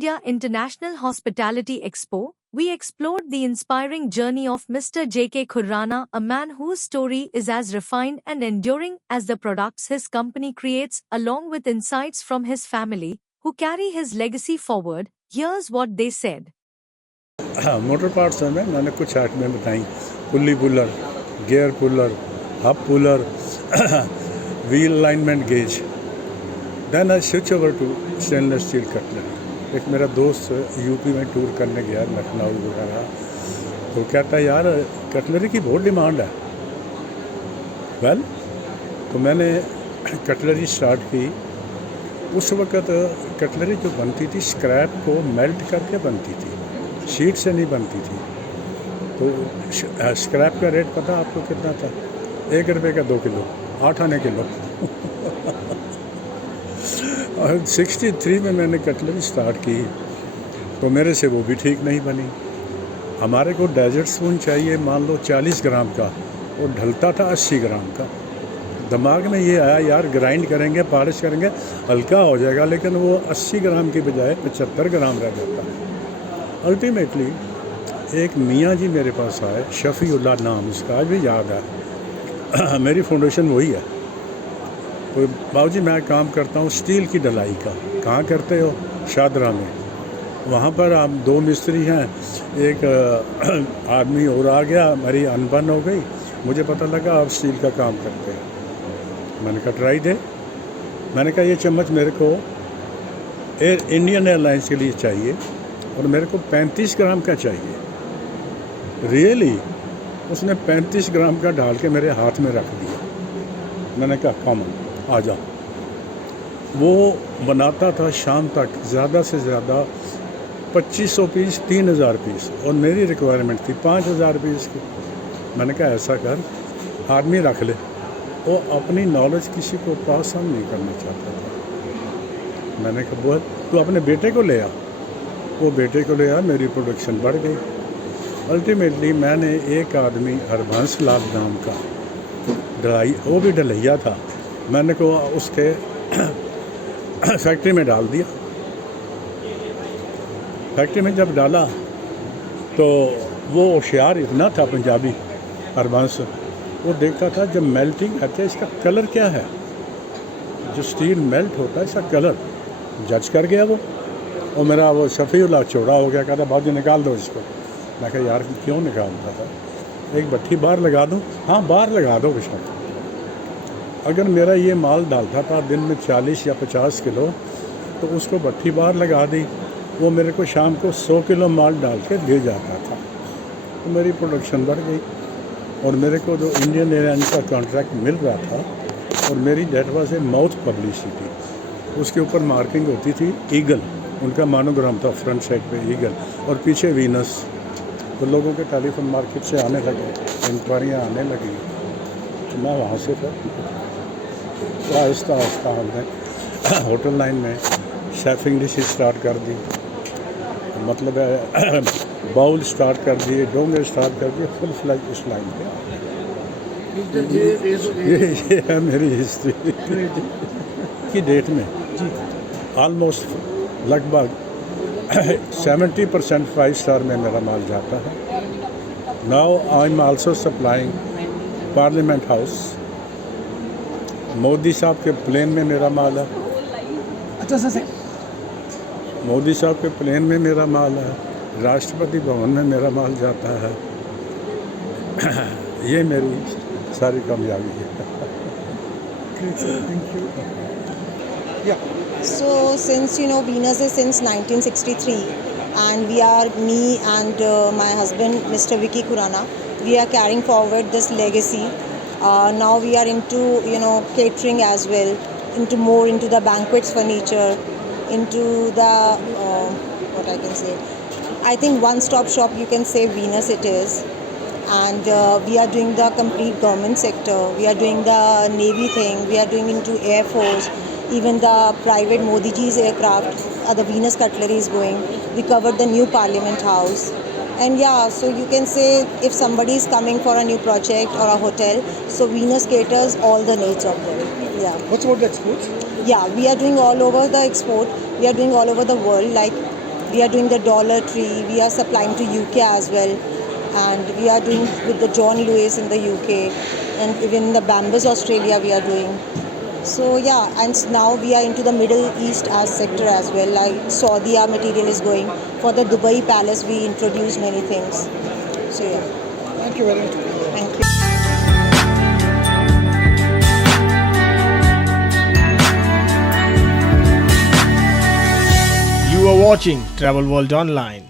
India International Hospitality Expo, we explored the inspiring journey of Mr. J.K. Khurrana, a man whose story is as refined and enduring as the products his company creates, along with insights from his family, who carry his legacy forward. Here's what they said. हाँ, motor parts में मैंने कुछ आइटमें बताई। Pulley puller, gear puller, hub puller, wheel alignment gauge. Then I switch over to stainless steel cutlery. एक मेरा दोस्त UP में टूर करने गया, लखनऊ वगैरह, तो कहता है यार कटलरी की बहुत डिमांड है। वेल, तो मैंने कटलरी स्टार्ट की। उस वक़्त कटलरी जो बनती थी स्क्रैप को मेल्ट करके बनती थी, शीट से नहीं बनती थी। तो स्क्रैप का रेट पता आपको कितना था? 1 रुपये का 2 किलो, 8 आने किलो। और 63 में मैंने कटलरी स्टार्ट की, तो मेरे से वो भी ठीक नहीं बनी। हमारे को डेजर्ट स्पून चाहिए मान लो 40 ग्राम का, और ढलता था 80 ग्राम का। दिमाग में ये आया यार ग्राइंड करेंगे, पॉलिश करेंगे, हल्का हो जाएगा, लेकिन वो 80 ग्राम की बजाय 75 ग्राम रह जाता है। अल्टीमेटली एक मियाँ जी मेरे पास आए, शफ़ीउल्लाह नाम उसका, आज भी याद है। मेरी फाउंडेशन वही है। तो बाबूजी मैं काम करता हूँ स्टील की ढलाई का। कहाँ करते हो? शादरा में। वहाँ पर आप 2 मिस्त्री हैं, एक आदमी और आ गया, मेरी अनबन हो गई। मुझे पता लगा आप स्टील का काम करते हैं। मैंने कहा ट्राई दे। मैंने कहा ये चम्मच मेरे को इंडियन एयरलाइंस के लिए चाहिए और मेरे को 35 ग्राम का चाहिए। रियली उसने 35 ग्राम का डाल के मेरे हाथ में रख दिया। मैंने कहा कॉमन आ जाओ। वो बनाता था शाम तक ज़्यादा से ज़्यादा 2500 पीस, 3000 पीस, और मेरी रिक्वायरमेंट थी 5000 पीस की। मैंने कहा ऐसा कर, आदमी रख ले। वो अपनी नॉलेज किसी को पास ऑन नहीं करना चाहता था। मैंने कहा बोल तू अपने बेटे को ले आ। वो बेटे को ले आ, मेरी प्रोडक्शन बढ़ गई। अल्टीमेटली मैंने एक आदमी हरबंस लाल नाम का ढलाई, वो भी ढलैया था, मैंने को उसके फैक्ट्री में डाल दिया। फैक्ट्री में जब डाला तो वो होशियार इतना था पंजाबी हरबंस, वो देखता था जब मेल्टिंग करते इसका कलर क्या है, जो स्टील मेल्ट होता है इसका कलर जज कर गया वो। और मेरा वो शफ़ीउल्लाह चौड़ा हो गया, कहता भाभी निकाल दो इसको। मैं कहा यार क्यों निकालता था, एक भट्ठी बाहर लगा दूँ? हाँ बाहर लगा दो बेशक। अगर मेरा ये माल डालता था दिन में 40 या 50 किलो, तो उसको भट्ठी बाहर लगा दी, वो मेरे को शाम को 100 किलो माल डाल के दे जाता था। तो मेरी प्रोडक्शन बढ़ गई और मेरे को जो इंडियन एयरलाइंस का कॉन्ट्रैक्ट मिल रहा था, और मेरी date was a mouth publicity. उसके ऊपर मार्किंग होती थी ईगल, उनका मोनोग्राम था फ्रंट साइड पे ईगल, और पीछे वीनस। तो लोगों के टेलीफोन मार्केट से आने लगे, इंक्वायरियाँ आने लगी, तो मैं वहाँ से फिर आहिस्ता आहिस्ता हमने होटल लाइन में शेफिंग डिशेज स्टार्ट कर दी, मतलब है बाउल स्टार्ट कर दिए, डोंगे स्टार्ट कर दिए, फुल फ्लैज इस लाइन पे। ये है मेरी हिस्ट्री की डेट में। ऑलमोस्ट लगभग 70% 5 स्टार में मेरा माल जाता है। Now I am also supplying parliament house, Modi साहब के प्लेन में मेरा माल है। अच्छा सर, मोदी साहब के प्लेन में मेरा माल है, राष्ट्रपति भवन में मेरा माल जाता है। ये मेरी सारी कामयाबी है। Thank you. या So since Venus is since 1963, and we are me and my husband Mr. Vicky Khurrana, we are carrying forward this legacy. Now we are into catering as well, into the banquets furniture, into the what I can say, I think one-stop shop you can say Venus it is. And we are doing the complete government sector, we are doing the Navy thing, we are doing into Air Force, even the private Modi ji's aircraft, the Venus cutlery is going. We covered the new Parliament House. And yeah, so you can say if somebody is coming for a new project or a hotel, so Venus caters all the needs of them. Yeah. what's about the exports? Yeah, we are doing all over the export. We are doing all over the world. Like We are doing the Dollar Tree. We are supplying to UK as well. And we are doing with the John Lewis in the UK. And even the Bambus Australia we are doing. So yeah, and now we are into the Middle East as sector as well. Like Saudi material is going. For the Dubai Palace, we introduce many things. So yeah. Thank you very much. Thank you. You are watching Travel World Online.